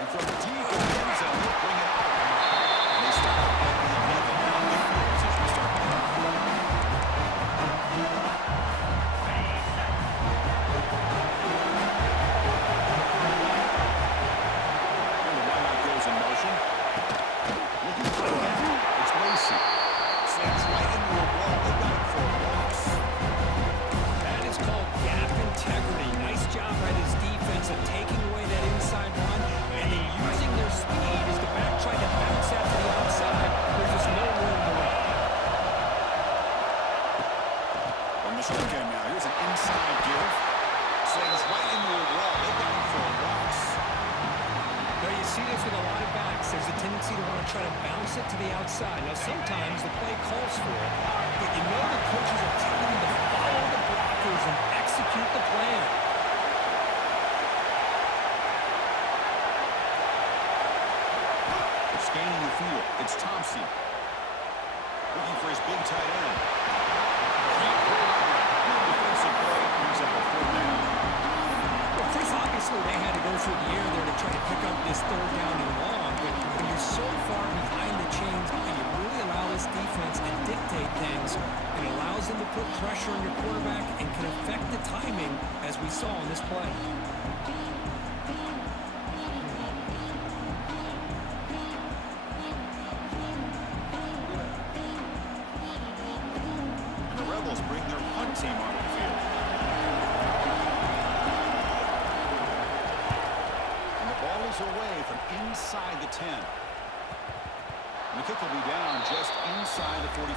And from deep in the end zone, they'll bring it out. And they start at the 11. Now midfield position to start the drive. And the wideout goes in motion. Looking for a gap. It's Lacy. Slants right into a wall. They got it for a loss. That is called gap integrity. Nice job by this defense of taking away that inside run and then using their speed as the back tried to bounce out to the outside. There's just no room to run. From the shotgun now, here's an inside give. Slings right into a wall. They got it for a loss. Now you see this with a lot of backs. There's a tendency to want to try to bounce it to the outside. Now sometimes the play calls for it, but you know the coaches are telling you to follow the blockers and execute the plan. Scanning the field, it's Thompson. Looking for his big tight end. Can't pull it out. Good defensive play. Brings up a 4th down. Well, Chris, obviously they had to go through the air there to try to pick up this 3rd down and long, but when you're so far behind the chains, you really allow this defense to dictate things. It allows them to put pressure on your quarterback and can affect the timing, as we saw in this play. And the Rebels bring their punt team onto the field. And the ball is away from inside the 10. And the kick will be down just inside the 45.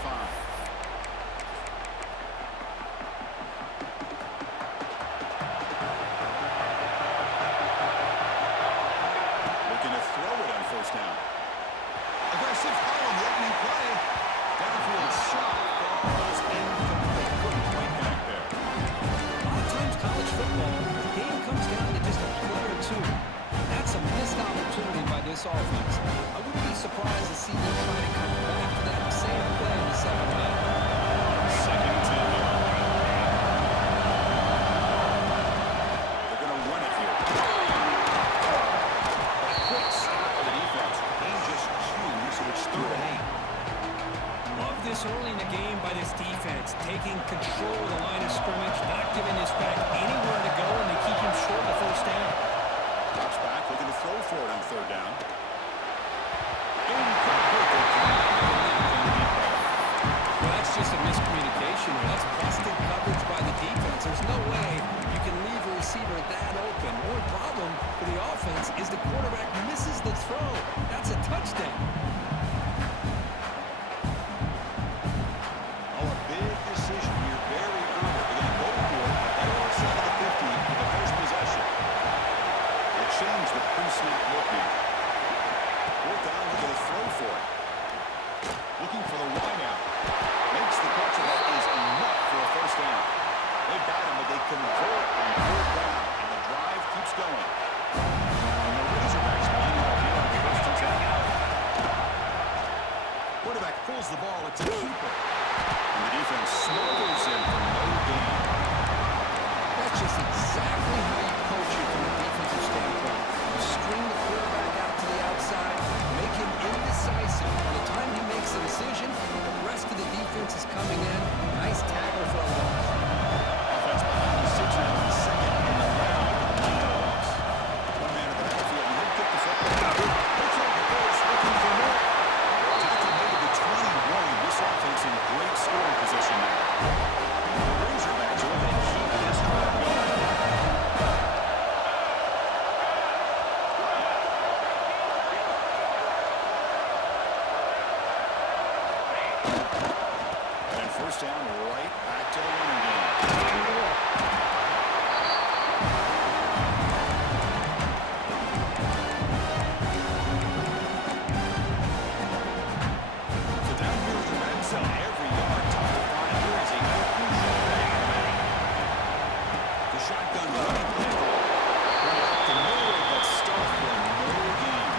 Looking to throw it on 1st down. Aggressive throw on the opening play. Downfield shot falls incomplete. Couldn't quite connect there. A lot of times college football, the game comes down to just a play or two. That's a missed opportunity by this offense. I wouldn't be surprised to see them try to come back to that same play in the 2nd half. 2nd and 10 here. They're going to run it here. A quick stop for the defense. Gain just 2, so it's 3rd and 8. Love this early in the game by this defense, taking control of the line of scrimmage, not giving this back anywhere to go, and they keep him short of the 1st down. Drops back, looking to throw for it on 3rd down. Well, that's just a miscommunication. That's busted coverage by the defense. There's no way you can leave a receiver that open. More problem for the offense is the quarterback misses the throw. That's a touchdown. Oh, a big decision here very early. They're going to go for it at the outside of the 50 for the first possession. They change the pre-snap look now. 4th down, looking to throw for it. Looking for the wideout. Makes the catch, and that is enough for a 1st down. They've got him, but they convert on 4th down, and the drive keeps going. And the Razorbacks lining up here on 1st and 10. Quarterback pulls the ball. It's a keeper. And the defense smothers him for no gain. That's just exactly how you coach it from a defensive standpoint. You string the quarterback out to the outside, make him indecisive. By the time he makes a decision, the rest of the defense is coming in. Nice tackle for a loss. Offense behind the 6 now on 2nd and 11 for the Bulldogs. One man in the backfield, and he'll kick the football. Looks like the first, looking for more. Tackled maybe the 21. This offense in great scoring position now. The Razorbacks are going to keep this drive going. And 1st down, right back to the running game. So down here in the red zone, every yard tough to find. Here is a crucial play. The shotgun running play. Run it up the middle, but stuck for no gain.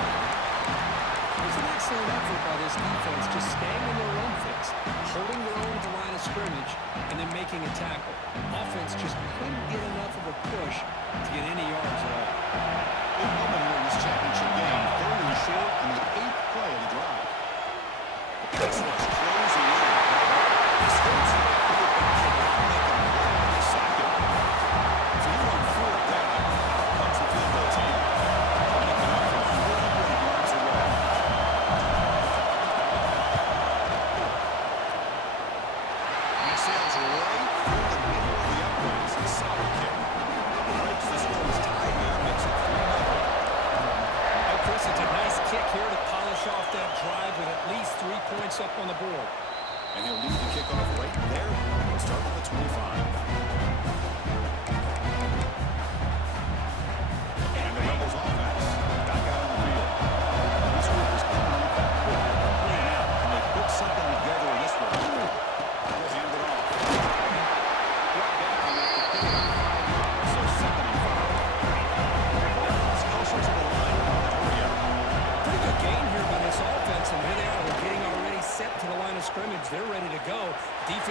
There's an excellent effort by this defense, just staying in their run fix, holding their own at the line of scrimmage, and then making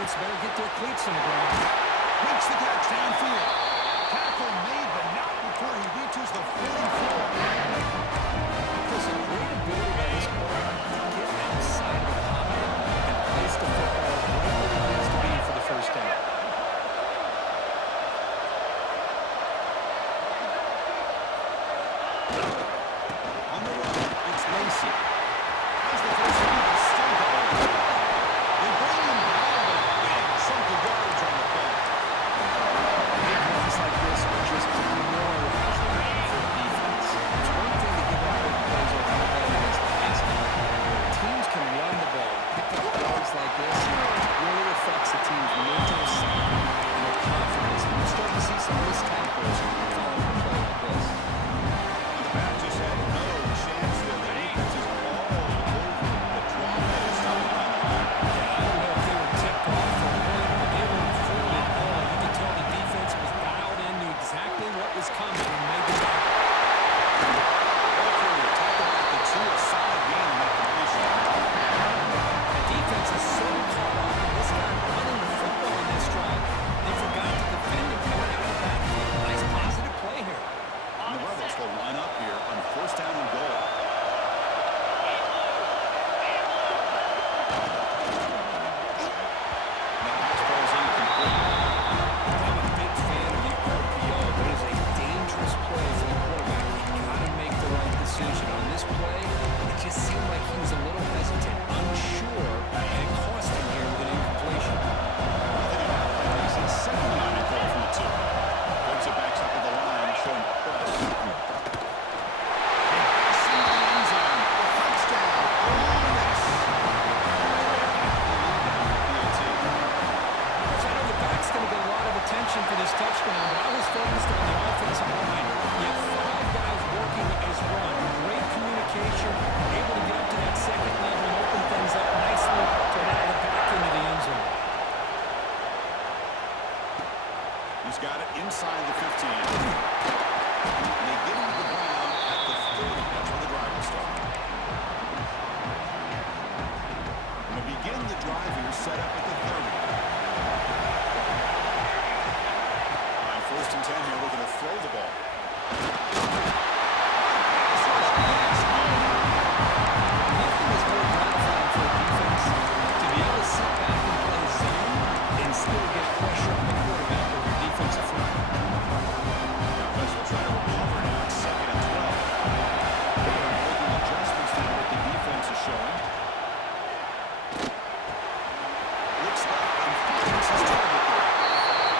defense better get their cleats in the ground. Makes the catch downfield. Tackle made, but not before he reaches the 44. There's a great ability by this quarterback to get outside of the pocket and place the football right where it needs to be for the first down. On the run, it's Lacy. Has the first down, is still going. They bring him down, but big chunk of yards on the play. Big runs like this are just demoralizing for a defense. It's one thing to give up big plays overhead against the pass game. Teams can run the ball, pick up plays like this, and it really affects the team's mental psyche and their confidence. And you start to see some missed tackles following a play like this. The Badgers had no chance there. The defense is all over the drama that is happening behind the line. Yeah, I don't know if they were tipped off for a minute, but they were in full it all. You could tell the defense was dialed into exactly what was coming and made the tackle. Walker, talk about the two, a solid game in that completion. The defense is so caught up in this guy running the football in this drive. They forgot to defend him coming out of the backfield. Nice positive play here. And the Rebels will line up here on first down and goal. Now pass throws incomplete. I'm a big fan of the RPO, but it's a dangerous play for the quarterback. You gotta make the right decision on this play. It just seemed like he was a little hesitant, unsure, and it cost him here with an incompletion. He's in second down and goal from the two. Brings it back up to the line, showing press. And pass into the end zone. Touchdown. Ole Miss. I know the back's going to get a lot of attention for this touchdown, but I was focused on the offensive line. You have five guys working as one. Great communication, able to get up to that second level and open things up nicely to allow the back into the end zone. He's got it inside the 15. And they get him to the ground at the 30. That's where the drive will start. And they begin the drive here, set up at the 30. On first and 10 here, we're going to throw the ball. Nothing is more gratifying for a defense to be able to sit back and play zone and still get pressure on the quarterback or your defensive front. The offense will try to recover now at second and 12. They are making adjustments now what the defense is showing. Looks left and finds his target there.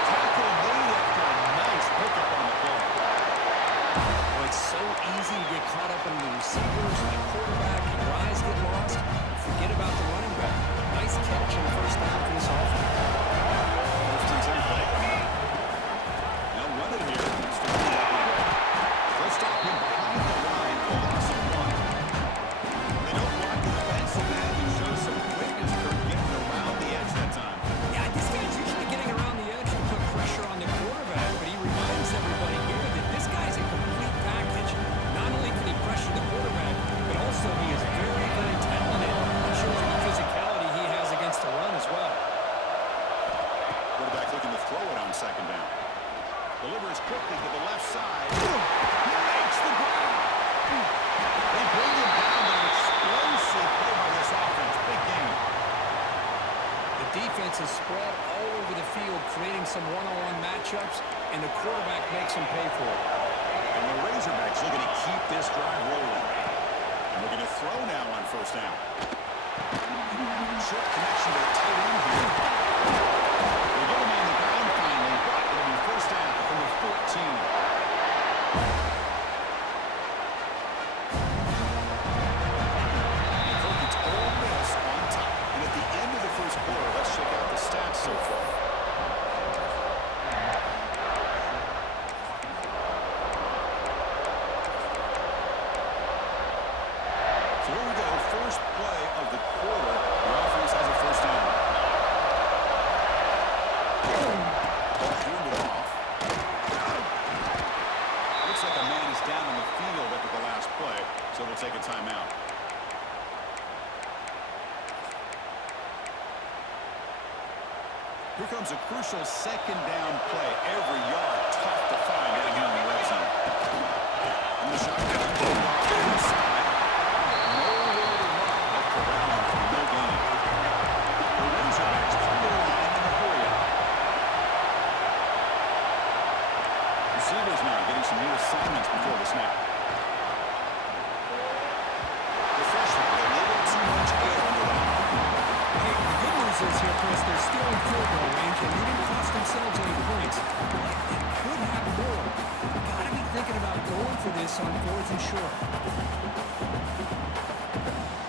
Tackle made after a nice pickup on the play. Well, it's so easy to get caught up in the receivers and the quarterback, and your eyes get lost. Forget about the running back. Nice catch on first down for this offense. First and 10 play. Now run it here. It's the lead out of the way. They'll stop him behind the line for loss of one. They don't block the defensive end and show some quickness for getting around the edge that time. Yeah, this guy's usually getting around the edge to put pressure on the quarterback, but he reminds everybody here that this guy's a complete package. Not only can he pressure the quarterback, but also he is very, very talented. It shows the physicality he has against the run as well. Quarterback looking to throw it on second down. Delivers quickly to the left side. He makes the grab. They bring him down with an explosive play by this offense. Big game. The defense is spread all over the field, creating some one-on-one matchups, and the quarterback makes them pay for it. And the Razorbacks looking to keep this drive rolling. And we're going to throw now on first down. Short connection to the tight end here. They get him on the ground finally, but it'll be first down from the 14. It's Ole Miss on top. And at the end of the first quarter, let's check out the stats so far. So here we go, first play of the quarter. The offense has a first down. Ball handed off. Looks like a man is down on the field after the last play, so we'll take a timeout. Here comes a crucial second down play. Every yard tough to find down here in the red zone. And the shotgun pulled off inside. Nowhere to run. They'll corral him for no gain. The Razorbacks pull the line in a hurry up. Receivers now getting some new assignments before the snap. The freshman with a little too much air under that. Hey, the good news is here, Chris, they're still in field goal range, and they didn't cost themselves any points. But they could have more. You've got to be thinking about going for this on 4th and short.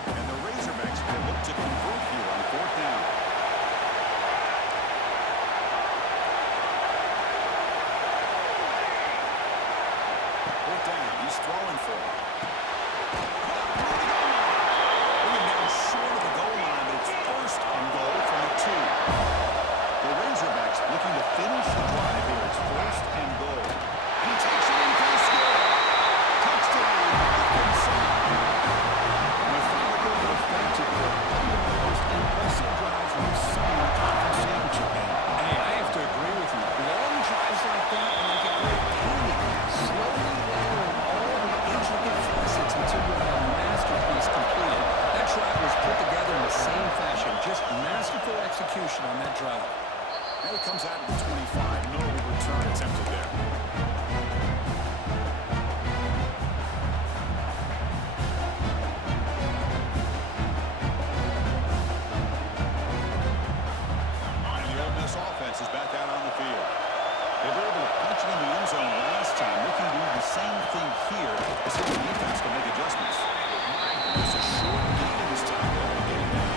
And the Razorbacks will look to convert here on 4th down. Fourth down, he's throwing for it. Bring him down short of the goal line, but it's 1st and goal from the 2. The Razorbacks looking to finish the drive here. It's 1st and goal. And he takes it in for the score. Touchdown, Arkansas. Methodical and effective here. One of the most impressive drives we've seen in the conference championship game. Hey, I have to agree with you. Long drives like that make it great painting. Slowly layering all the intricate facets until you have a masterpiece completed. That drive was put together in the same fashion. Just masterful execution on that drive. And it comes out of the 25. No return attempted there. And the Ole Miss offense is back out on the field. They were able to punch it in the end zone last time. Looking to do the same thing here. As if the defense can make adjustments. It's a short game this time. They're able to get it down.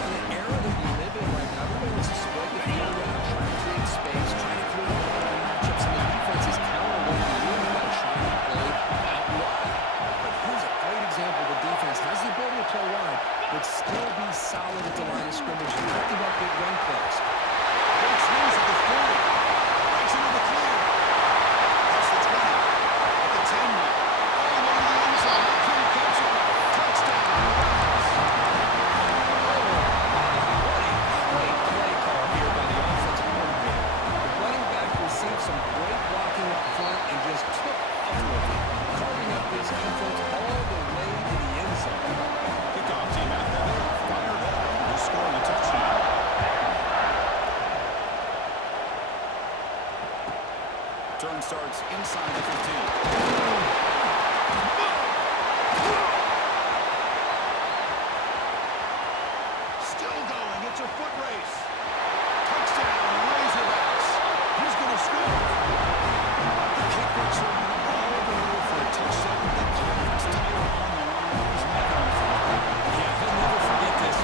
In the era that we live in right now, everybody wants to spread the field around, try to create space, try to create one-on-one matchups, and the defense is counting what you're doing by trying to play out wide. But here's a great example. The defense has the ability to play wide, but still be solid at the line of scrimmage and not give up big run plays. Breaks loose at the 40. Breaks into the clear. That's the 20. At the 10 now. All the way to the end zone. King catch it. Touchdown. Great play call here by the offensive coordinator. The running back received some great blocking up front and just took off with it, carving up this defense all the way to the end zone. Kickoff team out there. Fired up. Just scoring a touchdown. Turn starts inside the 15. Still going. It's a foot race. Touchdown, Razorbacks. Who's going to score? The kick return all the way for a touchdown. The conference title on the line. He's never going to forget that. Yeah, he'll never forget this.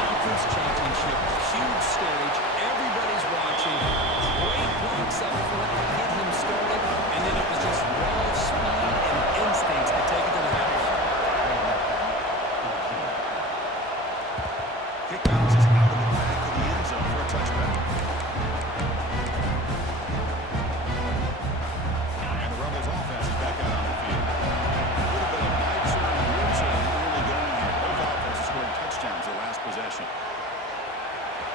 Conference championship, huge stage. Everybody's watching. Great blocks up front to get him started, and then it was just raw speed and instincts to take it to the house. Kick bounces out of the back of the end zone for a touchback. And the Rebels offense is back out on the field. A little bit of nights and winds early going here. Both offenses scoring touchdowns their last possession.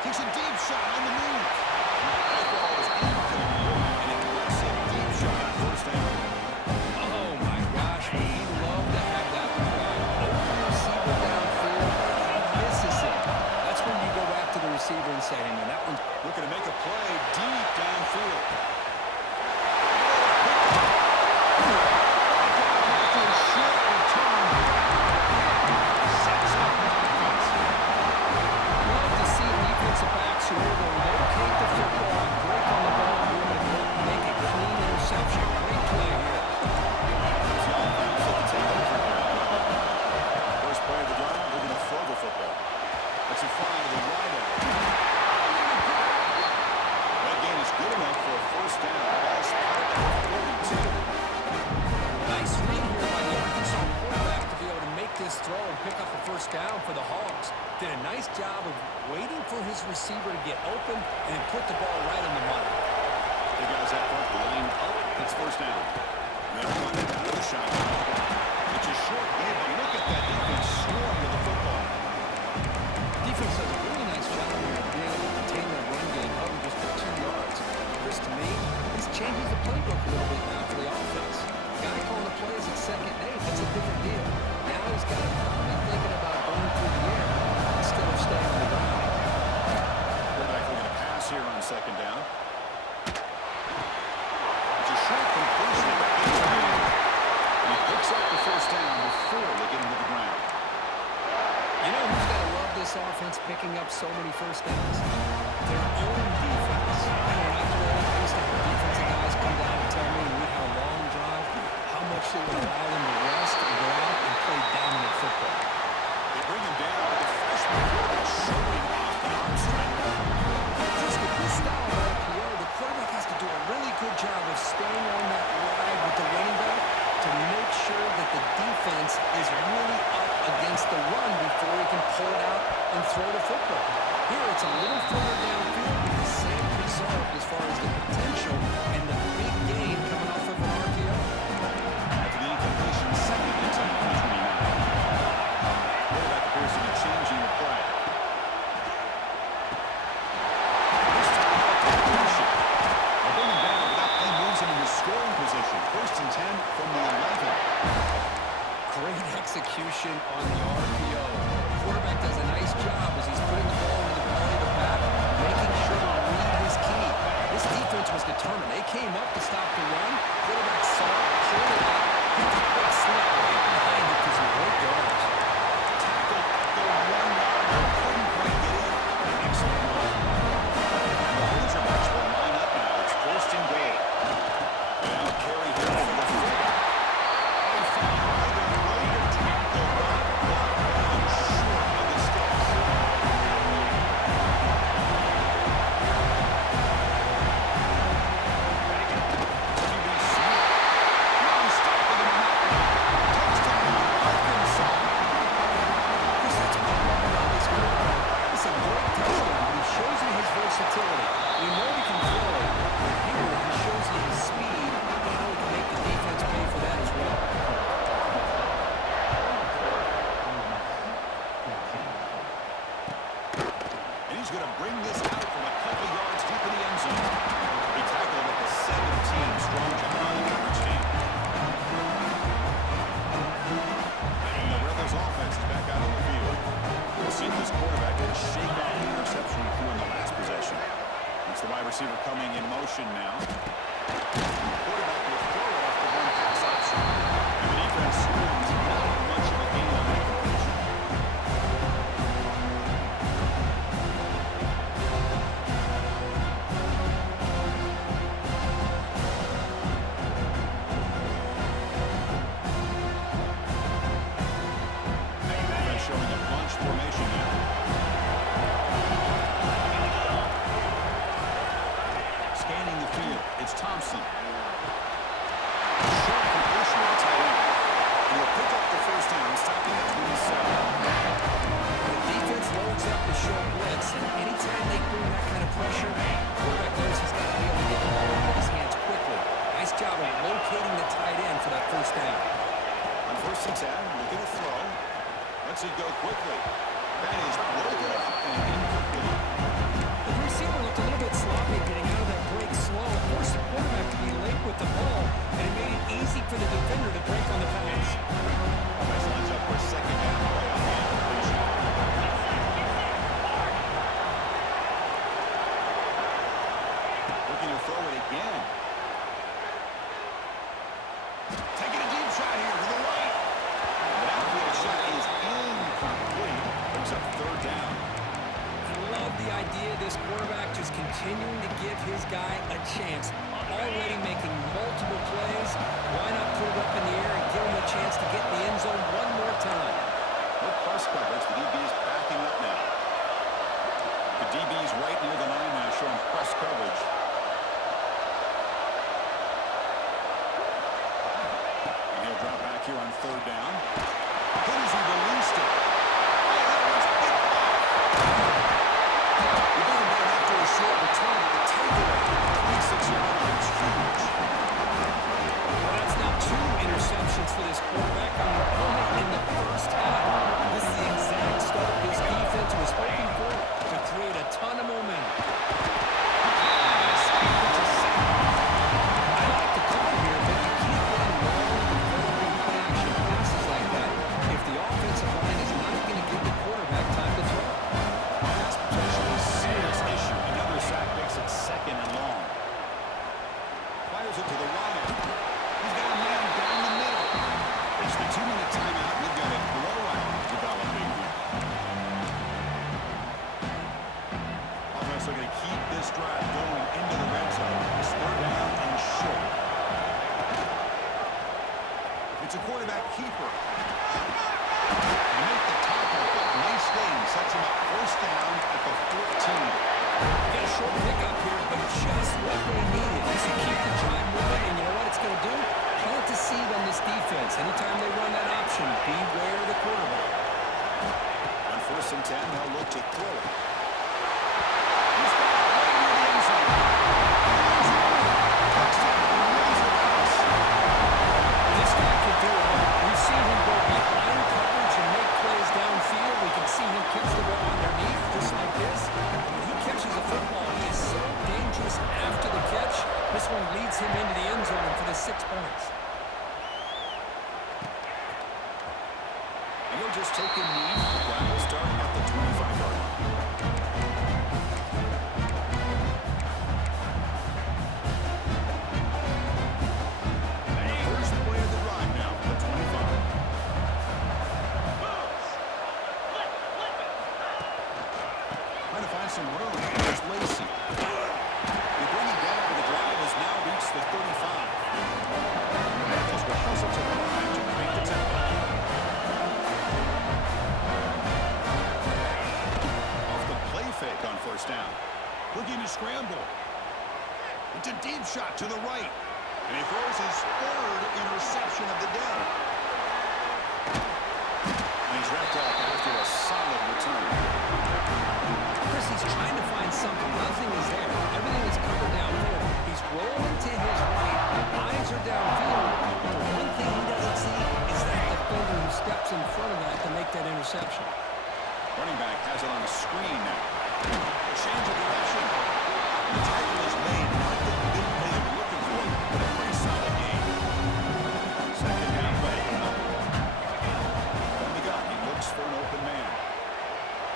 Takes a deep shot on the move. That ball is incomplete. An aggressive deep shot on 1st down. Oh my gosh, would he love to have that one back. Open receiver downfield, he misses it. That's when you go back to the receiver and say, hey man, that one's Looking to make a play deep downfield. After a short return back, sets up the offense. love to see defensive backs who are able to locate the football, break on the ball, and be able to make a clean interception. Great play here. It's the offense that can take over here. First play of the drive, we're going to throw the football. It's a fly to the right of it. That gain is good enough for a 1st down. Ball spotted at the 42. Nice read here by the Arkansas quarterback to be able to make this throw and pick up the 1st down for the Hogs. Did a nice job of waiting for his receiver to get open and put the ball right in the money. The guys out front lined up. It's 1st down. They're running out of the shotgun. It's a short game, but look at that defense swarm with the football. Defense does a really nice job here of being able to up so many first downs? Their own defense. Man, when I played, I used to have defensive guys come down and tell me we'd have a long drive, how much they would allow them to rest and go out and play dominant football. They bring him down, but the freshman quarterback showing off the arm strength. Chris, with this style of RPO, the quarterback has to do a really good job of staying on that ride with the running back to make sure that the defense is really up against the run before he can pull it out and throw the football. Here, it's a little further downfield with the same result as far as the potential and the big gain coming off of an RPO. After the incompletion, second and 10 from the 29. Quarterback appears to be changing the play. This time out to completion. They'll bring him down, but that moves him into scoring position. First and 10 from the 11. Great execution on the RPO. Quarterback does a nice job as he's putting the ball into the belly of the back, making sure to read his key. This defense was determined. They came up to stop the run. Quarterback saw it, pulled it out, hit the quick slip right behind it for some great yards. Tackle at the 1 yard line. Couldn't quite get in. An excellent run. The Razorbacks will line up now. It's first and goal. Now carry here for the fullback. They find Logan Ryan. Tackle brought down short of the sticks. QB Smith. Non-stopping him out. Touchdown, Arkansas. Chris, that's what I love about this quarterback. It's a great touchdown, but he shows you his versatility. We know he can throw it, but here he shows you his speed and how he can make the defense pay for that as well. And he's going to bring this out from a couple yards deep in the end zone. He tackled at the 17. Strong job on the coverage team. And the Rebels offense is back out on the field. We'll see if this quarterback can shake off the interception he threw in the last possession. It's the wide receiver coming in motion now. The quarterback will throw it off the one pass option. And the defense screams not much of a gain on that completion. Defense showing a bunch formation now. Scanning the field, it's Thompson. Short completion to the tight end. He'll pick up the first down, stopping at 27. The defense loads up the short blitz, and anytime they bring that kind of pressure, quarterback knows he's got to be able to get the ball out of his hands quickly. Nice job of locating the tight end for that first down. On first and 10, looking to throw. Lets it go quickly. That is broken up and incomplete. The receiver looked a little bit sloppy getting out of that break slow. Forced the quarterback to be late with the ball, and it made it easy for the defender to break on the pass. Offense lines up for a second down play on the incompletion. Looking to throw it again. Taking a deep shot here to the right. The outfield shot is incomplete. Brings up third down. I love the idea of this quarterback just continuing to give his guy a chance. Already making multiple plays. Why not put it up in the air and give him a chance to get in the end zone one more time? No press coverage. The DB is backing up now. The DB is right near the line now, showing press coverage. And he'll drop back here on third down. Good as he released it. Oh, that one's picked off. We got him down after a short return, but the takeaway at the 26-yard line is huge. Well, that's now 2 interceptions for this quarterback on the opponent in the first half. This is the exact start this defense was hoping for to create a ton of momentum. I like the call here, but you can't run long, developing play-action passes like that if the offensive line is not going to give the quarterback time to throw. Pass protection is a serious issue. Another sack makes it second and long. Fires it to the right. He's got a man down the middle. It's the 2-minute It's a quarterback keeper. They make the tackle, but nice game. Sets him up first down at the 14. Got a short pickup here, but just what they needed. This will keep the drive moving, and you know what it's going to do? Plant the seed on this defense. Anytime they run that option, beware the quarterback. On 1st and 10, they'll look to throw it. He's got it right near the end zone. Touchdown, Razorbacks. This guy could do it all. We've seen him go behind coverage and make plays downfield. We can see him catch the ball underneath, just like this. When he catches a football, he is so dangerous after the catch. This one leads him into the end zone for the 6 points. And he'll just take a knee. That will start at the 25-yard line. And the first play of the drive now from the 25. Trying to find some room. There's Lacy. They bring it down, but the drive has now reached the 35. And the Bengals will hustle to the line to break the tempo. Off the play fake on 1st down. Looking to scramble. It's a deep shot to the right. And he throws his 3rd interception of the day. And he's wrapped up after a solid return. Chris, he's trying to find something. Nothing is there. Everything is covered downfield. He's rolling to his right. Eyes are downfield. But the one thing he doesn't see is that defender who steps in front of that to make that interception. Running back has it on the screen now. Change of direction. The tackle is made. Not the big play they were looking for, but a pretty solid game. 2nd down play. From the gun, he looks for an open man.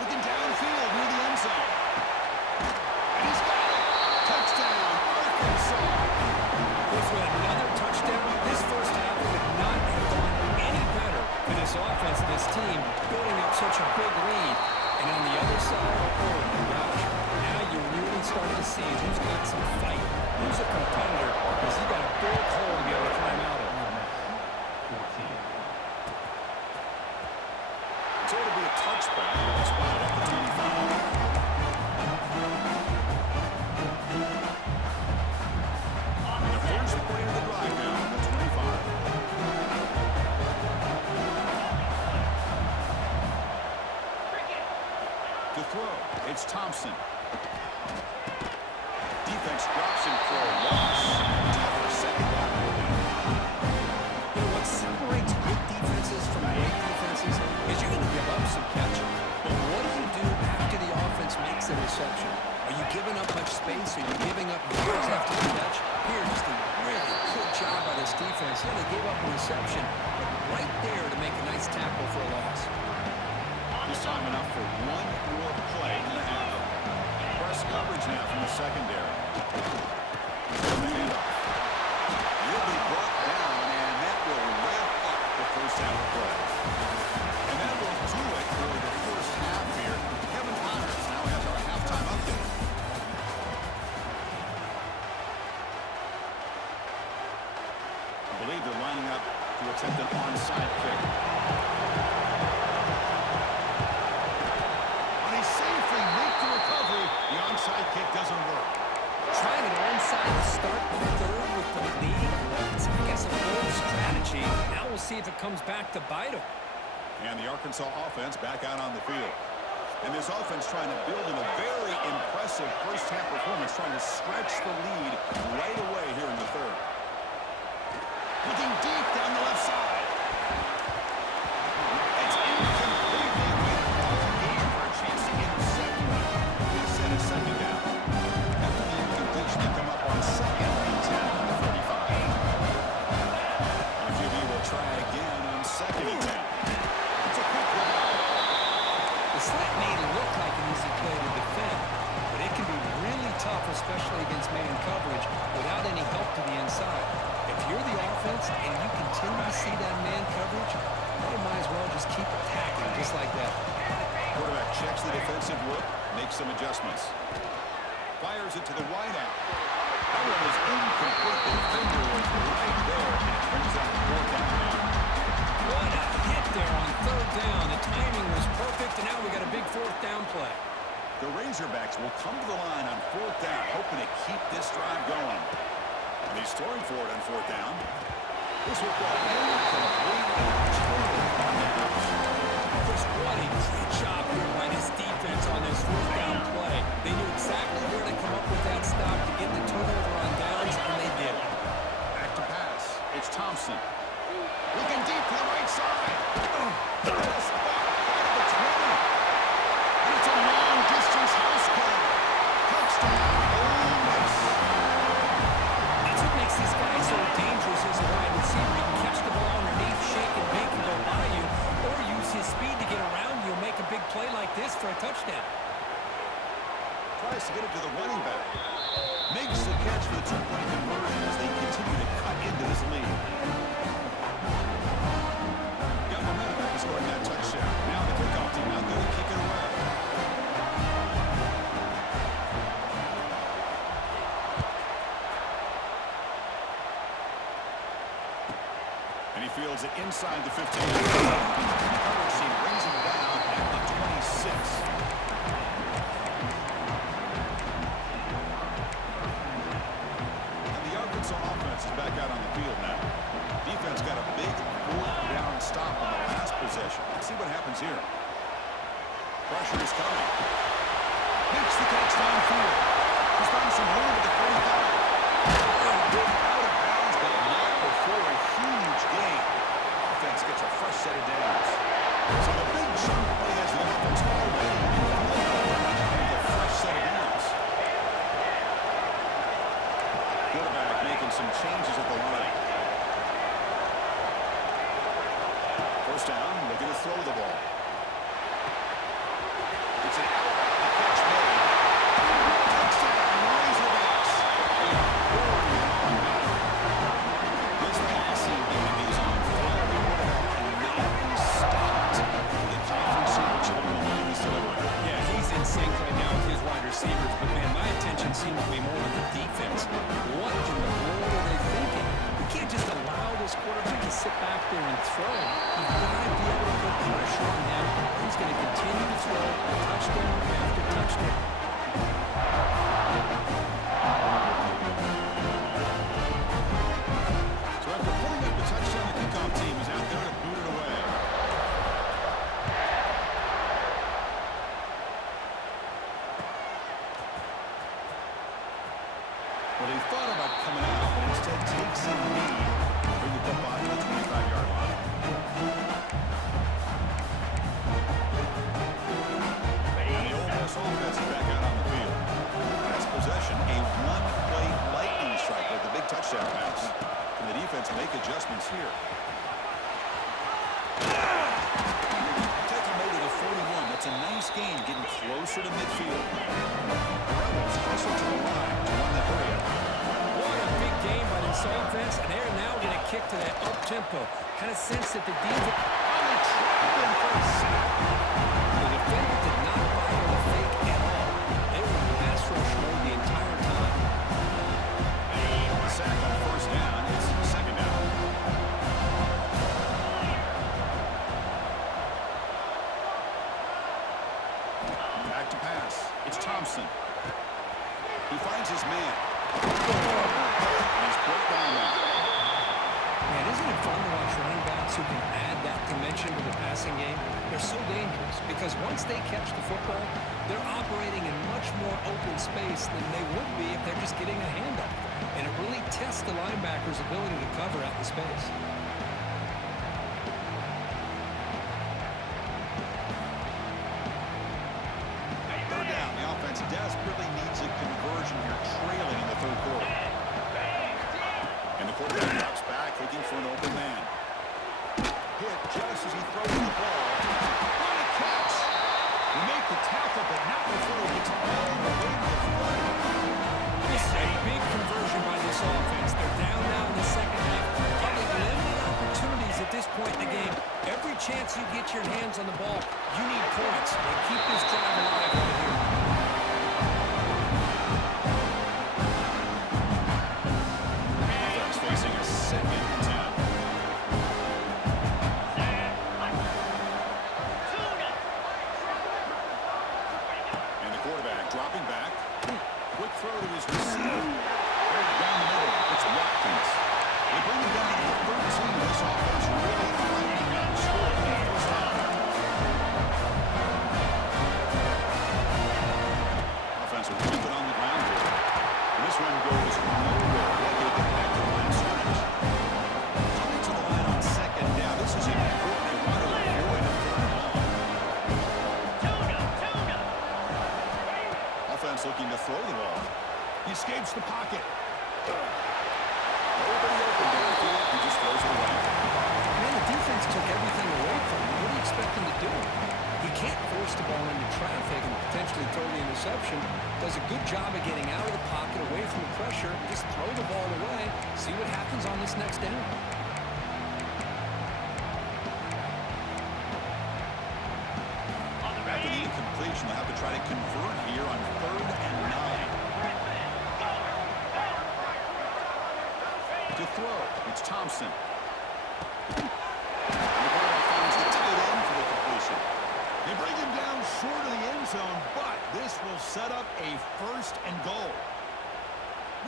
Looking downfield near the end zone. And he's got it. Touchdown, Arkansas. Goes with another touchdown. This first half could not have gone any better for this offense and this team, building up such a big lead. And on the other side, oh my gosh, now you really start to see who's got some fight, who's a competitor, because he's got a big hole to be able to climb out of. So it'll be a touchback. Spotted at the 25. And the first play of the drive now on the 25. To throw, it's Thompson. Defense drops him for a loss. Tougher 2nd down. You know what separates good defenses from great defenses is you're going to give up some catches. But what do you do after the offense makes a reception? Are you giving up much space? Are you giving up yards after the catch? Here, just a really good job by this defense. Yeah, they gave up a reception, but right there to make a nice tackle for a loss. This time enough for one more play and a half. Press coverage now from the secondary. He'll be brought down, and that will wrap up the first half of play. And that will do it for the first half here. Kevin Connors now has our halftime update. I believe they're lining up to attempt an onside kick. Safely make the recovery. The onside kick doesn't work. Trying an onside to start the 3rd with the lead. It's, I guess, a bold strategy. Now we'll see if it comes back to bite them. And the Arkansas offense back out on the field. And this offense trying to build in a very impressive first-half performance, trying to stretch the lead right away here in the 3rd. Looking deep down the left side. It's incomplete. They waited all game for a chance to intercept one. They set a 2nd down. After the incompletion, they come up on 2nd and 10 from the 35. RQB will try again on 2nd and 10. It's a quick play. The slant may look like an easy play to defend, but it can be really tough, especially against man coverage, without any help to the inside. If you're the offense and you continue to see that man coverage, you might as well just keep attacking just like that. Quarterback checks the defensive look, makes some adjustments. Fires it to the wide out. That one was incomplete. The defender was right there, and it brings up 4th down now. going for it on fourth down. This will go incomplete and totally on the house. Chris, what a great job here by this defense on this fourth down play. They knew exactly where to come up with that stop to get the turnover on downs, and they did it. Back to pass. It's Thompson. Looking deep to the right side. Ball spot out of the 20. And it's a long-distance house call. Touchdown, Ole Miss. That's what makes these guys so dangerous as a wide receiver. He can catch the ball underneath, shake and bake and go by you, or use his speed to get around you and make a big play like this for a touchdown. Tries to get it to the running back. Makes the catch for the two-point conversion as they continue to cut into this lead. Got momentum after scoring that touchdown. Now the kickoff team out there to kick it away. And he fields it inside the 15. The coverage team brings him down at the 26. Offense is back out on the field now. Defense got a big fourth down stop on the last possession. Let's see what happens here. Pressure is coming. Makes the catch downfield. He's found some room at the 45. Out of bounds, but not before a huge gain. Offense gets a fresh set of downs. So the big chunk play has the offense already in the fresh set of downs. Quarterback making some changes at the line. First down, looking to throw the ball. It's an out. The catch made. Touchdown, Razorbacks. This passing game is on fire. The quarterback cannot be stopped. The conference championship line is delivering. Yeah, he's in sync right now with his wide receivers, but man, my attention seems to be more on the defense. What in the world are they thinking? You can't just allow this quarterback to sit back there and throw. You've got to be able to put pressure on him. He's going to continue to throw touchdown after touchdown. So after putting up the touchdown, the kickoff team is out there to boot it away. Well, he thought about coming out, but instead takes a knee. Bring the football to the 25-yard line. And the Ole Miss offense is back out on the field. Last possession, a one-play lightning strike with the big touchdown pass. Can the defense make adjustments here? Taking made it to 41. That's a nice gain, getting closer to midfield. The Rebels closer to the line to run that area. What a big game by this offense, and they're now going to kick to that up-tempo. Kind of sense that the defense only trapped them for a sack. The defender did not buy on the fake at all. They were in pass rush mode the entire time. The sack on first down. It's second down. Back to pass. It's Thompson. He finds his man. And he's brought down now. Man, isn't it fun to watch running backs who can add that dimension to the passing game? They're so dangerous because once they catch the football, they're operating in much more open space than they would be if they're just getting a handoff. And it really tests the linebacker's ability to cover out the space. Third down. The offense desperately needs a conversion here, trailing in the third quarter. And the quarterback drops back, looking for an open man. Hit just as he throws the ball. What a catch! He made the tackle, but not before he gets all the way to the front. This is a big conversion by this offense. They're down now in the second half. Probably limited opportunities at this point in the game. Every chance you get your hands on the ball, you need points. They keep this drive alive right here. Offense facing a second and 10. And the quarterback dropping back. Quick throw to his receiver. Right down the middle. It's Watkins. actually throw the interception. Does a good job of getting out of the pocket, away from the pressure, just throw the ball away, see what happens on this next down. After the incompletion, they'll have to try to convert here on 3rd and 9. To throw, it's Thompson. And the quarterback finds the tight end for the completion. They bring him down short of the end zone, but this will set up a 1st and goal.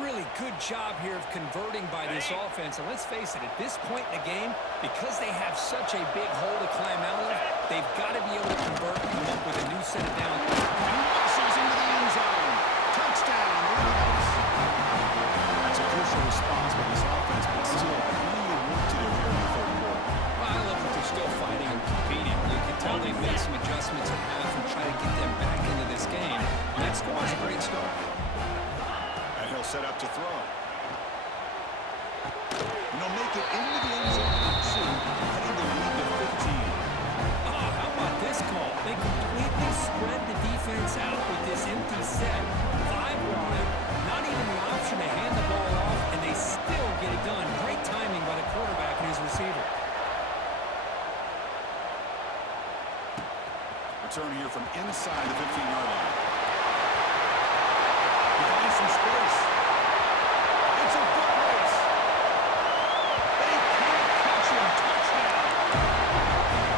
Really good job here of converting by this offense. And let's face it, at this point in the game, because they have such a big hole to climb out of, they've got to be able to convert and come up with a new set of down. And he rushes into the end zone. Touchdown, Ravens. That's a crucial response by this offense, but still plenty of work to do here in the 3rd quarter. Well, I love that they're still fighting and competing. You can tell they've made some adjustments at half and try to get them back into this game. And that score is a great start. And he'll set up to throw. And he'll make it into the end zone for 2, heading the lead to 15. Oh, how about this call? They completely spread the defense out with this empty set. 5 wide, not even the option to hand the ball off, and they still get it done. Great timing by the quarterback and his receiver. Return here from inside the 15-yard line. He finds some space. It's a foot race. They can't catch him. Touchdown.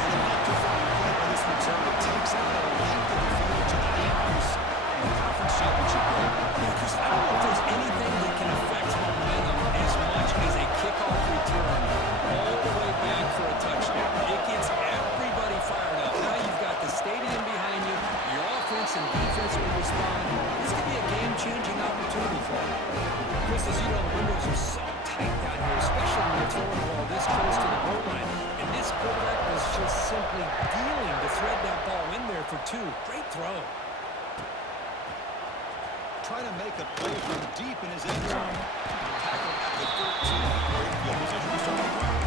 And an electrifying play by this return. It takes out the length of the field to the house in the conference championship game. Yeah, because I don't know if there's anything that can affect momentum as much as a kickoff return all the way back for a touchdown. It gets everybody fired up. Now you've got the stadium behind you. Your offense and defense will respond. This could be a game-changing opportunity for them. Chris, as you know, the windows are so tight down here, especially when you're throwing the ball this close to the goal line. And this quarterback was just simply dealing to thread that ball in there for 2. Great throw. Trying to make a play from deep in his end zone. Tackled at the 13. Great field position to start the drive.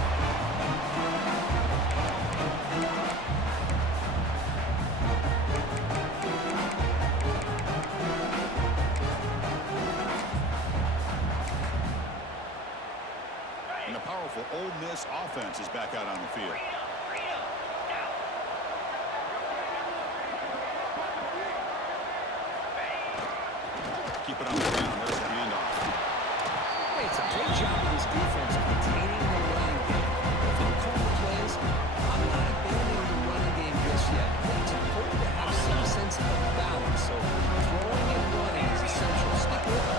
And the powerful Ole Miss offense is back out on the field. Keep it on the ground. There's the handoff. Hey, it's a great job of this defense containing the running game. If they call the plays, I'm not abandoning the running game just yet. It's important to have some sense of balance. So throwing and running is essential. Stick with it.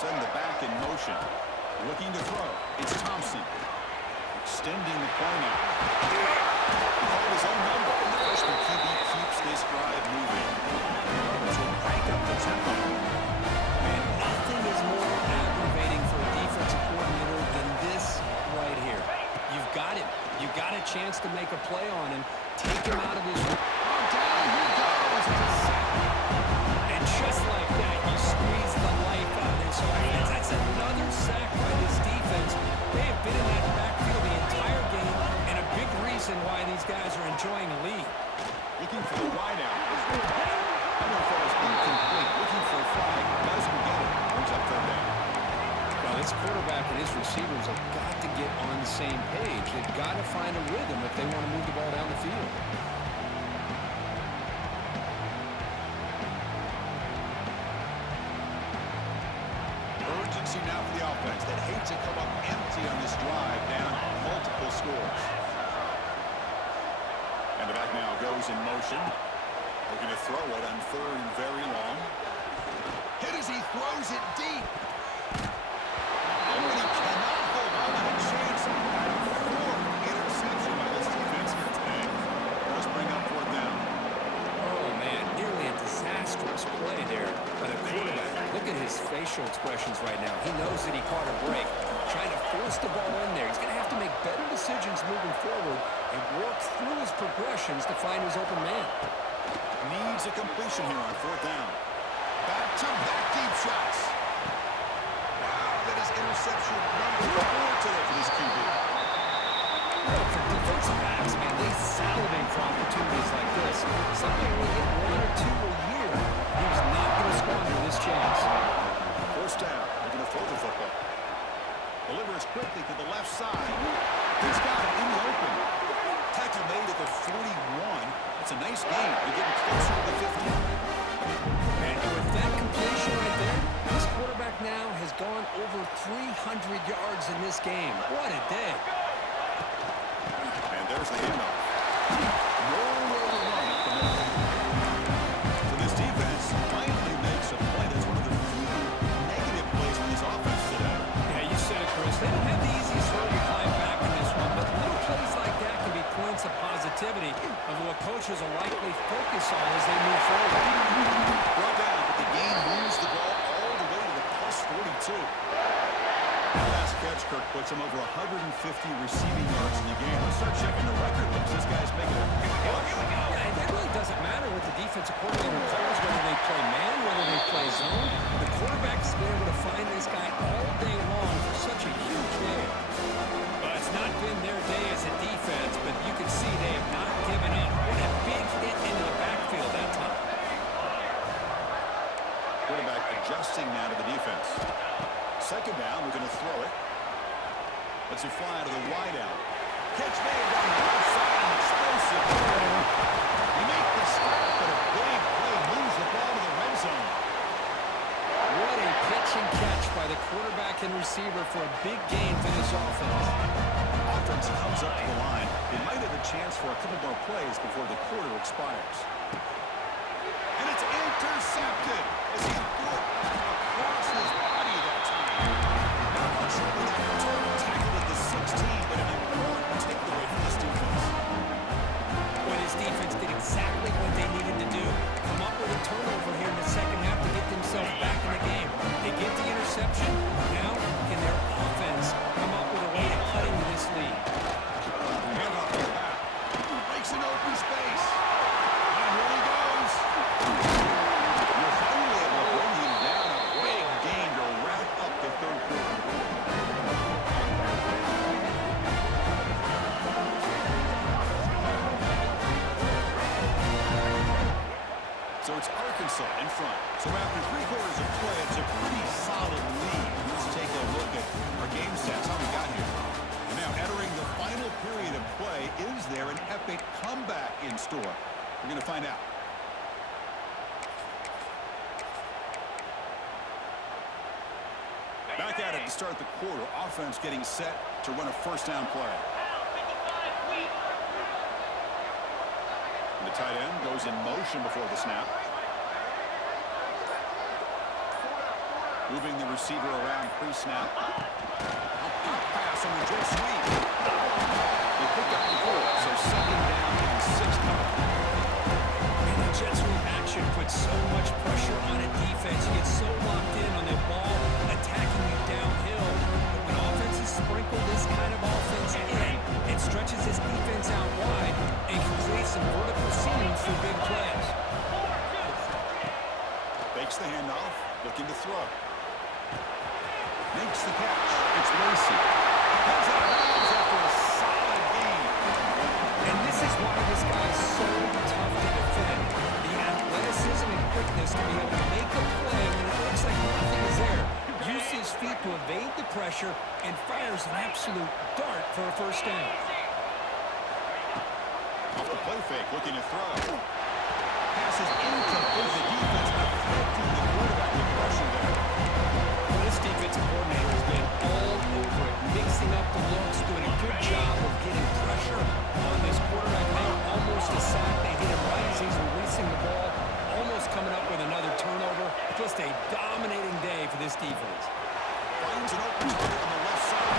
Send the back in motion. Looking to throw. It's Thompson. Extending the play now. He called his own number. And the freshman QB keeps this drive moving. This will crank up the tempo. And nothing is more aggravating for a defensive coordinator than this right here. You've got him. You've got a chance to make a play on him. Take him out of his... Oh, down he goes. It's a sack. And just like that, you squeeze the life out of this offense. That's another sack by this defense. They have been in that backfield the entire game, and a big reason why these guys are enjoying a lead. Looking for the wide out. I don't know if that was incomplete. Looking for a flag. Doesn't get it. Brings up 3rd down. Well, this quarterback and his receivers have got to get on the same page. They've got to find a rhythm if they want to move the ball down the field. Urgency now for the offense that hates to come up empty on this drive, down multiple scores. And the back now goes in motion. Looking to throw it on 3rd and very long. Hit as he throws it deep. And he cannot hold on to the chance at a 4th interception by this defense here today. Let's bring up 4th down. Oh, man, nearly a disastrous play there by the quarterback. Look at his facial expressions right now. He knows that he caught a break, trying to force the ball in there. He's going to have to make better decisions moving forward and work through his progressions to find his open man. Needs a completion here on 4th down. Back-to-back deep shots. Wow, that is interception number 4 today for this QB. For defensive backs, man, they salivate for opportunities like this. Somebody will get 1 or 2 a year. He was not going to squander this chance. First down. They're going to throw the football. Delivers quickly to the left side. He's got it in the open. Tackle made at the 41. That's a nice gain. You're getting closer to the 50. And with that completion right there, this quarterback now has gone over 300 yards in this game. What a day. And there's the handoff. Nowhere to run at the middle. So this defense finally makes a play. That's one of the few negative plays from this offense today. Yeah, you said it, Chris. They don't have the easiest road to climb back in this one, but little plays like that can be points of positivity of what coaches will likely focus on as they move forward. Brought down, but the game moves the ball all the way to the plus 42. That last catch, Kirk, puts him over 150 receiving yards in the game. Let's start checking the record books. This guy's making a push. Yeah, and it really doesn't matter what the defensive coordinator calls, whether they play man, whether they play zone. The quarterback's been able to find this guy all day long for such a huge day. But it's not been their day as a defense, but you can see they have not given up. What a big hit into the backfield that time. Quarterback adjusting now to the defense. Second down, we're going to throw it. Let's it fly to the wide out. Catch made down the left side, an explosive play. You make the stop, but a big play moves the ball to the red zone. What a pitch and catch by the quarterback and receiver for a big gain for this offense. Offense comes up to the line. They might have a chance for a couple more plays before the quarter expires. And it's intercepted as he threw it across his body that time. Not much over that return tackle at the 16, but an important takeaway from this defense. Boy, this defense did exactly what they needed to do. Come up with a turnover here in the second half to get themselves back in the game. They get the interception. Now, can their offense come up with a way to cut into this lead? Handoff to Pat. Breaks an open space. And here he goes. You're finally able to bring him down. A big gain to wrap up the third quarter. So it's Arkansas in front. So after 3 quarters of play, it's a pretty solid lead. Let's take a look at our game stats, how we got here. And now entering the final period of play, is there an epic comeback in store? We're going to find out. Back at it to start the quarter. Offense getting set to run a first down play. And the tight end goes in motion before the snap. Moving the receiver around pre-snap. A pop pass on the jet sweep. They pick up the goal, so second down and 6 coming. And the jet sweep action puts so much pressure on a defense. You get so locked in on the ball attacking you downhill. But when offenses sprinkle this kind of offense in, it stretches this defense out wide and can create some vertical seams for big plays. Fakes the handoff, looking to throw. Makes the catch. It's Lacey. Comes out of bounds after a solid gain. And this is why this guy is so tough to defend. The athleticism and quickness to be able to make a play when it looks like nothing is there. Uses his feet to evade the pressure and fires an absolute dart for a first down. Off the play fake, looking to throw. Passes incomplete. The defense affecting the quarterback with pressure there. Well, this defensive coordinator has been all over it, mixing up the looks, doing a good job of getting pressure on this quarterback. Now almost a sack. They hit him right as he's releasing the ball, almost coming up with another turnover. Just a dominating day for this defense. Finds an open target on the left side.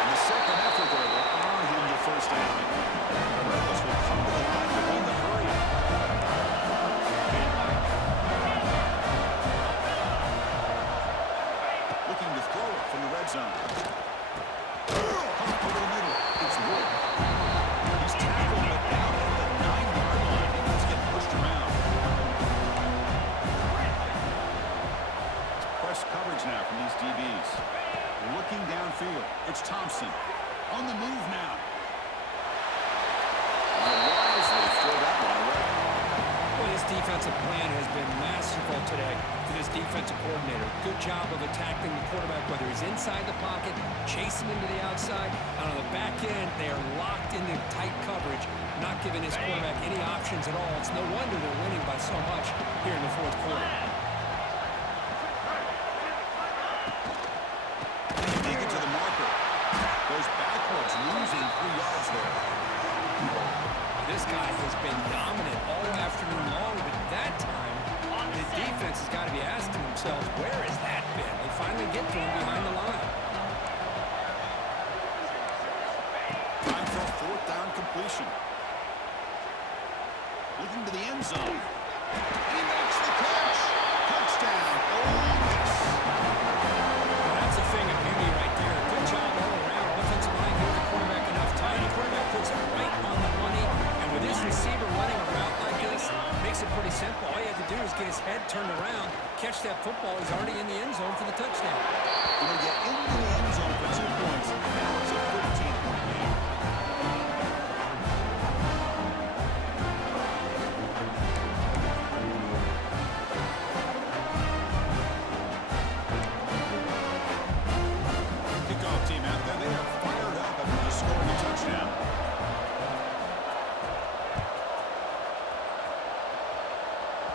And the second effort there will earn him the first down. The Rebels will come to the line to win the hurry. Looking to throw it from the red zone. Pop over the middle. It's Wood. He's tackled but down at the 9-yard line. He's getting pushed around. press coverage now from these DBs. Looking downfield. It's Thompson. On the move now. Wisely throw that one away. Well, his defensive plan has been masterful today for this defensive coordinator. Good job of attacking the quarterback, whether he's inside the pocket, chasing him to the outside. And on the back end, they are locked into tight coverage, not giving his quarterback any options at all. It's no wonder they're winning by so much here in the fourth quarter. Make it to the marker. Goes backwards, losing 3 yards there. This guy has been dominant all afternoon long, but that time, the defense has got to be asking themselves, where has that been? They finally get to him behind the line. Time for a 4th down completion. Looking to the end zone. And he makes the catch. Touchdown. Yes. Well, that's a thing of beauty right there. Good job all around. Offensive line gives the quarterback enough time. The quarterback puts it right on the money. And with his receiver running a route like this, makes it pretty simple. All you have to do is get his head turned around, catch that football. He's already in the end zone for the touchdown. Going to get into the end zone for 2 points. Now it's a 15-point game. Kickoff team out there. They are fired up after just scoring a touchdown.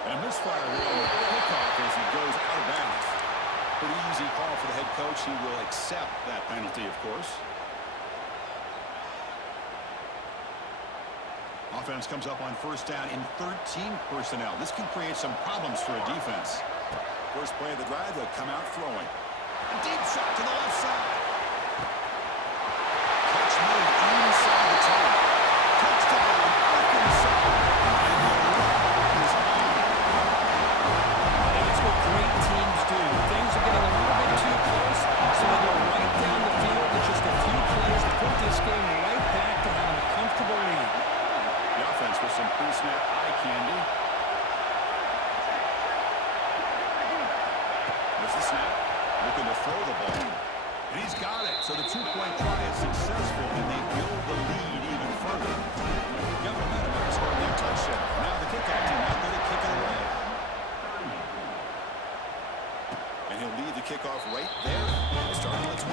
And a misfire here on the kickoff as he goes out of bounds. Pretty easy call for the head coach. He will accept that penalty, of course. Offense comes up on 1st down in 13 personnel. This can create some problems for a defense. First play of the drive, they'll come out throwing. A deep shot to the left side. Catch made inside the 10. Touchdown, Arkansas. And the run is on. That's what great teams do. Things are getting a little bit too close, so they go right down the field with just a few plays to put this game right back to having a comfortable lead. The offense with some pre-snap eye candy. There's the snap. Looking to throw the ball. And he's got it. So the 2-point try is successful, and they build the lead even further. Got momentum after scoring that touchdown. Now the kickoff team out there to kick it away. And he'll lead the kickoff right there, starting at 25.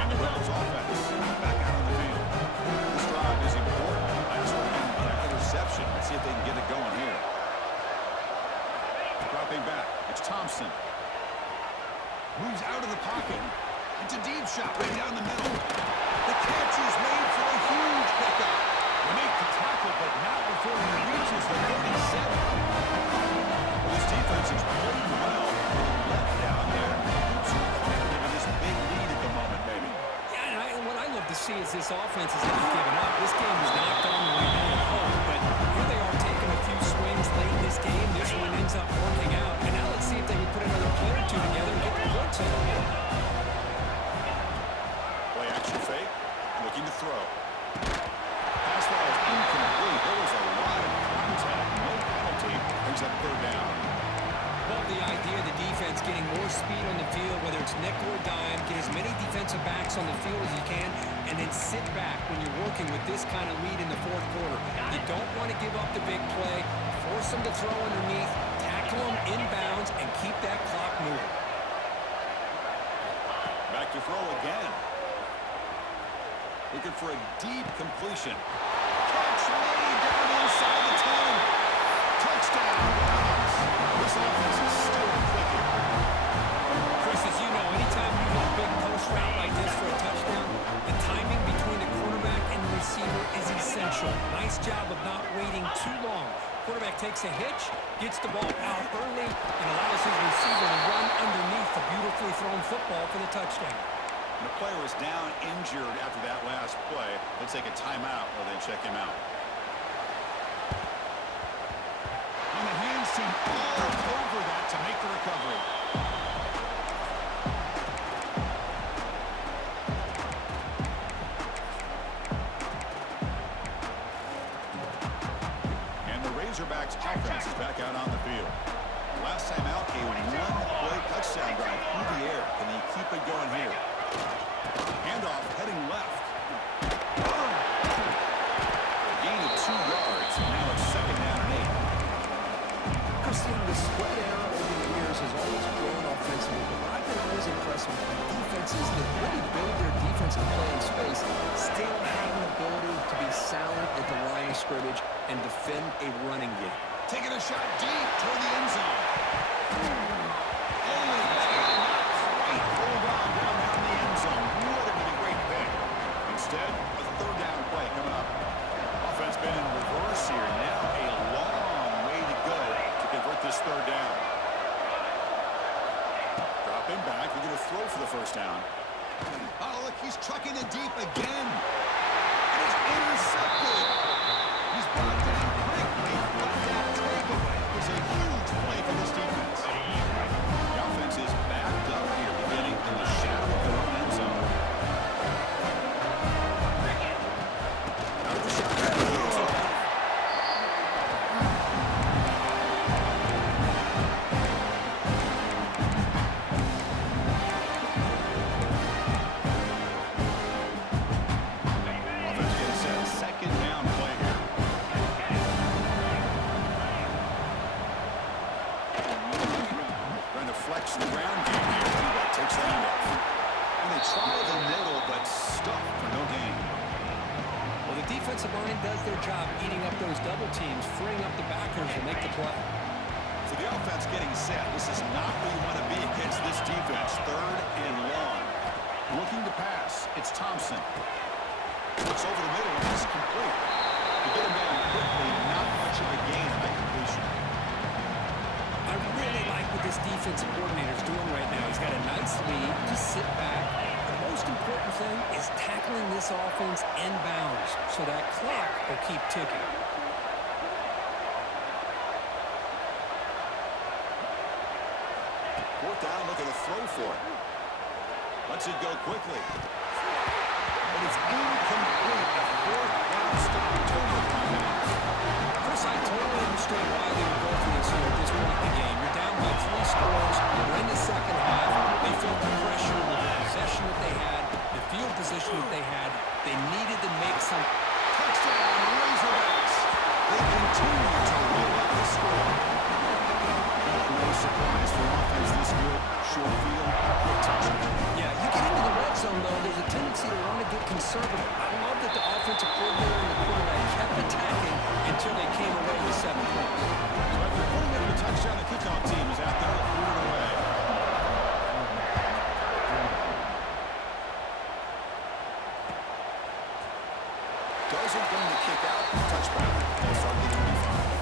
And the Rebels offense back out on the field. This drive is important. Last one on an interception. Let's see if they can get it going here. Dropping back. It's Thompson. Moves out of the pocket. It's a deep shot right down the middle. The catch is made for a huge pickup. They make the tackle, but not before he reaches the 37. Well, this defense is playing well. Let down there. Too comfortable with this big lead at the moment, maybe. Yeah, and what I love to see is this offense is not giving up. This game was not gone the way they had hoped, but here they are taking a few swings late in this game. This one ends up working out. And now let's see if they can put another play or two together and get the points in. Play action fake. Looking to throw. Pass ball is incomplete. There was a lot of contact. No penalty. Brings up 3rd down. Love the idea of the defense getting more speed on the field, whether it's nickel or dime, get as many defensive backs on the field as you can, and then sit back when you're working with this kind of lead in the fourth quarter. You don't want to give up the big play, force them to throw underneath, tackle them inbounds, and keep that clock moving. Back to throw again. Looking for a deep completion. Catch made down inside the 10. Touchdown, Browns. This offense is still clicking. Chris, as you know, anytime you hit a big post route like this for a touchdown, the timing between the quarterback and the receiver is essential. Nice job of not waiting too long. Quarterback takes a hitch, gets the ball out early, and allows his receiver to run underneath the beautifully thrown football for the touchdown. And the player was down injured after that last play. They'll take a timeout while they check him out. And the hands team all over that to make the recovery. And the Razorbacks offense is back out on the field. Last time out, a one-play touchdown drive through the air. Can they keep it going here? Handoff heading left. A gain of 2 yards. Now it's 2nd down and 8. Christian, the spread era over the years has always grown offensively, but I've been always impressed with defenses that really build their defensive play in space, still have an ability to be sound at the line of scrimmage and defend a running game. Taking a shot deep toward the end zone. Only cannot quite hold on down there in the end zone. Would have been a great pick. Instead, a 3rd down play coming up. Offense been in reverse here. Now a long way to go to convert this 3rd down. Dropping back. They're going to throw for the 1st down. Oh, look, he's trucking it deep again. It is intercepted. He's brought down quickly, but that takeaway was a huge play for this defense. The offense is backed up here, beginning in the shadow of their own end zone. Out of the shotgun. Offense getting set. 2nd down play here. Trying to flex the ground game here. That takes the handoff. And they try the middle, but stuck for no gain. Well, the defensive line does their job eating up those double teams, freeing up the backers to make the play. So the offense getting set. This is not where you want to be against this defense. 3rd and long. Looking to pass. It's Thompson. Looks over the middle and it's complete. To get him down quickly, not much of a gain on that completion. I really like what this defensive coordinator is doing right now. He's got a nice lead. Just sit back. The most important thing is tackling this offense in bounds so that clock will keep ticking. 4th down, looking to throw for it. Lets it go quickly. But it's incomplete. A 4th down stop. Total timeouts. Chris, I totally understand why they would go for this here at this point in the game. You're down by 3 scores. We're in the 2nd half. They felt the pressure with the possession that they had, the field position that they had. They needed to make some. Touchdown, Razorbacks. They continue to roll up the score. No surprise for offense this good. Short field, quick touchdown. Yeah, you get into the red zone, though, there's a tendency to want to get conservative. I love that the offensive coordinator and the quarterback kept attacking until they came away with 7 points. So after putting up a touchdown, the kickoff team is out there moving away. Doesn't bring the kick out. Touchback. They'll start at the 25.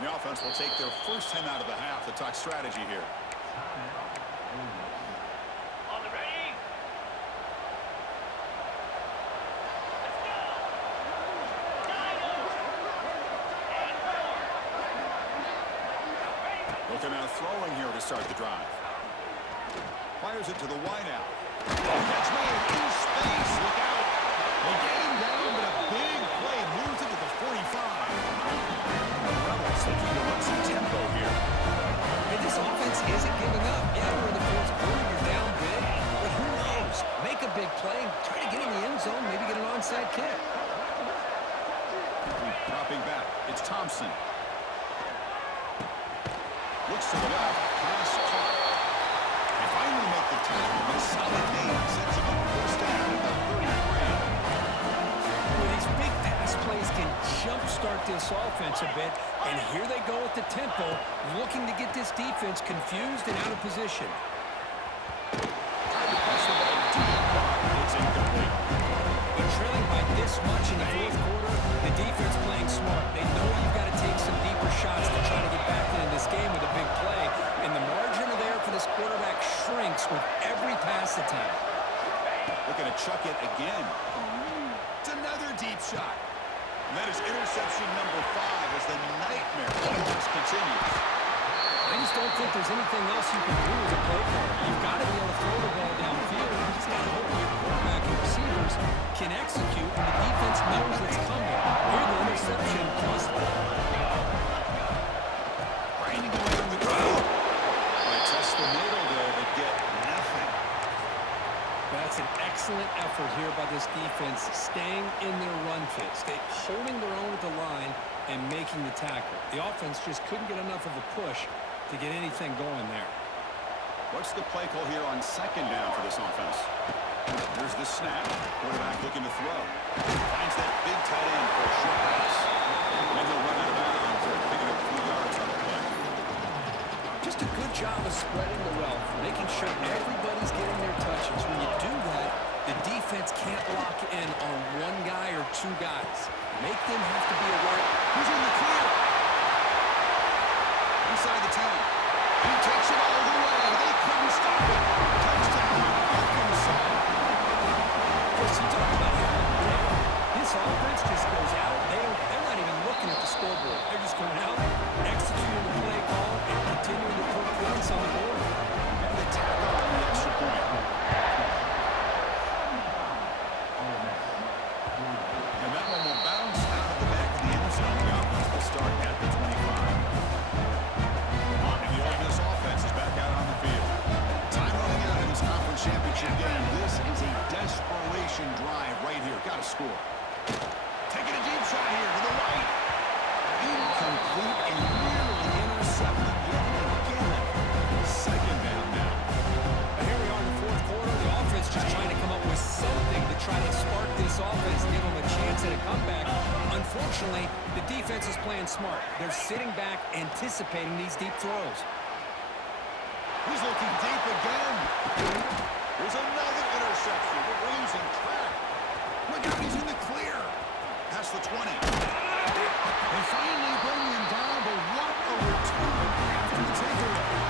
The offense will take their first time out of the half to talk strategy here. On the ready. Looking now throwing here to start the drive. Fires it to the wideout. Catch made in space. Look out. They get him down, but a big play moves it to the 45. Rebels looking to run some tempo here. Hey, this offense isn't giving up. Yeah, we're in the 4th quarter, you're down big, but who knows? Make a big play, try to get in the end zone, maybe get an onside kick. Dropping back. It's Thompson. Looks to the left. Pass caught. They finally make the tackle. A solid gain sets him up 1st down at the 33. Well, these big pass plays can jumpstart this offense a bit, and here they go at the tempo, looking to get this defense confused and out of position. Tried to pass the ball deep. It's incomplete. But trailing by this much in the 4th quarter, the defense playing smart. They know you've got to take some deeper shots to try to get back into this game with a big play, and the margin of error for this quarterback shrinks with every pass attempt. Looking to chuck it again. It's another deep shot. And that is interception number 5 as the nightmare just continues. I just don't think there's anything else you can do as a play caller. You've got to be able to throw the ball downfield. You just got to hope your quarterback and receivers can execute, and the defense knows it's coming. Here, the interception cost them. Grinding away from the crowd. They test the middle there, but get nothing. That's an excellent effort here by this defense, staying in their run fit, holding their own at the line and making the tackle. The offense just couldn't get enough of a push to get anything going there. What's the play call here on second down for this offense? Here's the snap. Quarterback looking to throw. Finds that big tight end for a short pass. And they'll run out of bounds, picking up a few yards on the play. Just a good job of spreading the wealth, making sure everybody's getting their touches. When you do that, the defense can't lock in on one guy or two guys. Make them have to be alert. Who's in the clear? Inside the 10. He takes it all the way. They couldn't stop it. Touchdown, Arkansas. Chris, you talk about this offense just goes out. They're not even looking at the scoreboard. They're just going out, executing the play call, and continuing to put points on the board. And the tackle on the extra point. And that one will bounce out of the back of the end zone. The offense will start at the 25. And the Ole Miss offense is back out on the field. Time running out in this conference championship game. This is a desperation drive right here. Got to score. Taking a deep shot here to the right. Incomplete and nearly intercepted yet again. Second down now. Here we are in the fourth quarter. The offense just trying to come up with something to try to spark this offense, give them a chance at a comeback. Unfortunately, the defense is playing smart. They're sitting back, anticipating these deep throws. He's looking deep again. There's another interception. We're losing track. Look out, he's in the clear. Past the 20. They finally bring him down, but what a return after the takeaway.